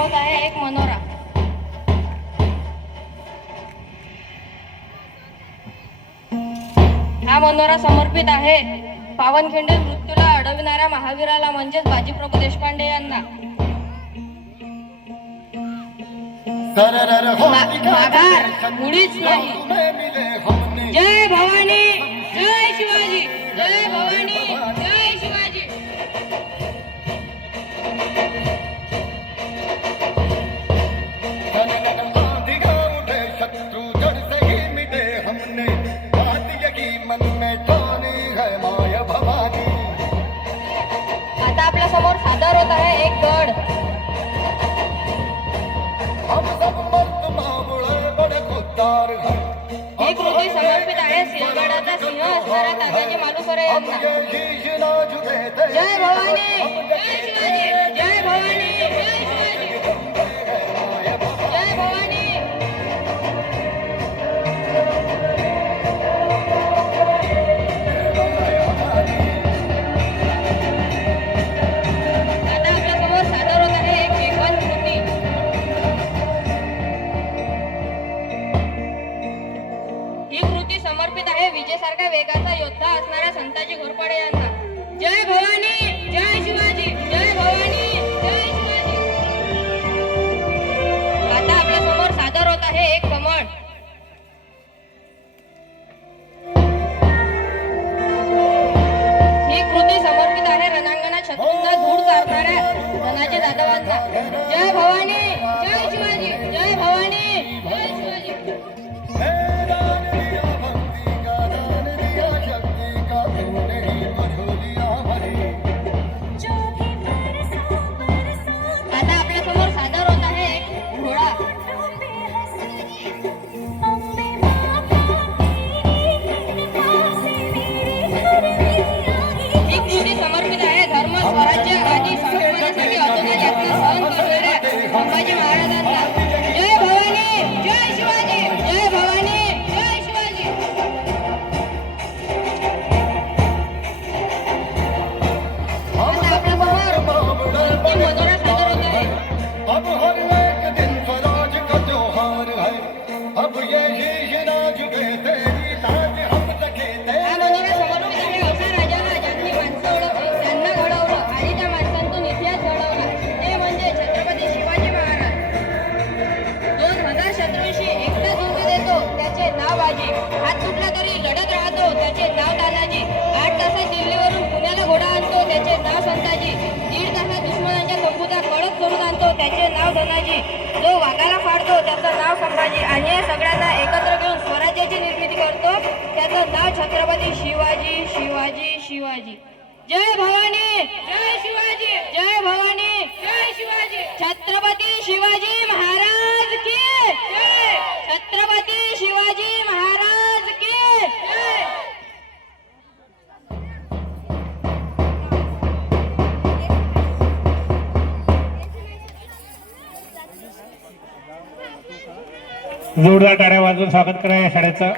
होत आहे एक मनोरा. हा मनोरा समर्पित आहे पावनखिंडीत मृत्यूला अडविणाऱ्या महावीराला म्हणजेच बाजीप्रभू देशपांडे यांना. माघार मुळीच नाही. जय भवानी, जय शिवाजी, जय भवानी, जय शिवाजी. शत्रु जड़ से ही मिटे हमने, बात यही मन में ठानी है माया भवानी. आता आपल्या समोर सादर होत आहे एक गड. हम सब मर्द मामुळे बड़े खुद्दार हैं. ही कृती समर्पित आहे सिंहगडाचा सिंह असणाऱ्या तात्याजी मालुसरे यांना. जय भवानी, जय शिवाजी, जय भवानी, जय शिवाजी, जय भवानी. आता आपल्या समोर सादर होत आहे एक वेगवान कृती. ही कृती समर्पित आहे विजेसारख्या वेगाचा योद्धा असणाऱ्या संताजी घोरपडे यांना. जय भवानी, जय शिवाजी, जय भवानी, जय शिवाजी. आता आपल्या समोर सादर होत आहे एक कमळ. ही कृती समर्पित आहे रणांगणात शत्रूंना धूळ चारणाऱ्या धनाजी जाधवांना. जय भवानी, जय शिवाजी, जय भवानी, जय शिवाजी. आता आपल्या समोर सादर होत आहे एक घोडा. ही कृती समर्पित आहे धर्म स्वराज्य आदी स्वाभिमानासाठी अतोनात यातना सहन करणाऱ्या संभाजी महाराजांना. जय भवानी, जय शिवाजी, जय भवानी, जय शिवाजी. आता आपल्या समोर अंतिम मनोरा सादर होत आहे. अब हर एक दिन स्वराज का त्योहार है. अब यही राज तेरी ताज हम लखेते. हा मनोरा समर्पित आहे अशा राजाला ज्यांनी माणसं ओळखली, त्यांना घडवलं आणि त्या माणसांतून इतिहास घडवला. ते म्हणजे छत्रपती शिवाजी महाराज. 2000 शत्रूंशी एकटा झुंज देतो त्याचे नाव बाजी. हात तुटला तरी लढत राहतो त्याचे नाव तानाजी. 8 तासात दिल्लीवरून पुण्याला घोडा आणतो त्याचे नाव संताजी. 1.5 तासात दुश्मनांच्या तंबूचा कळप सोडून आणतो त्याचे नाव धनाजी. जो वाघाला फाडतो त्याचं नाव संभाजी. आणि या सगळ्यांना एकत्र घेऊन स्वराज्याची निर्मिती करतो त्याचं नाव छत्रपती शिवाजी, शिवाजी, शिवाजी. जय भवानी, जय शिवाजी, जय भवानी, जय शिवाजी. छत्रपती शिवाजी महाराज की जय. छत्रपती शिवाजी महाराज की जय. जोरदार टाळ्या वाजवून स्वागत करा या शाळेचं.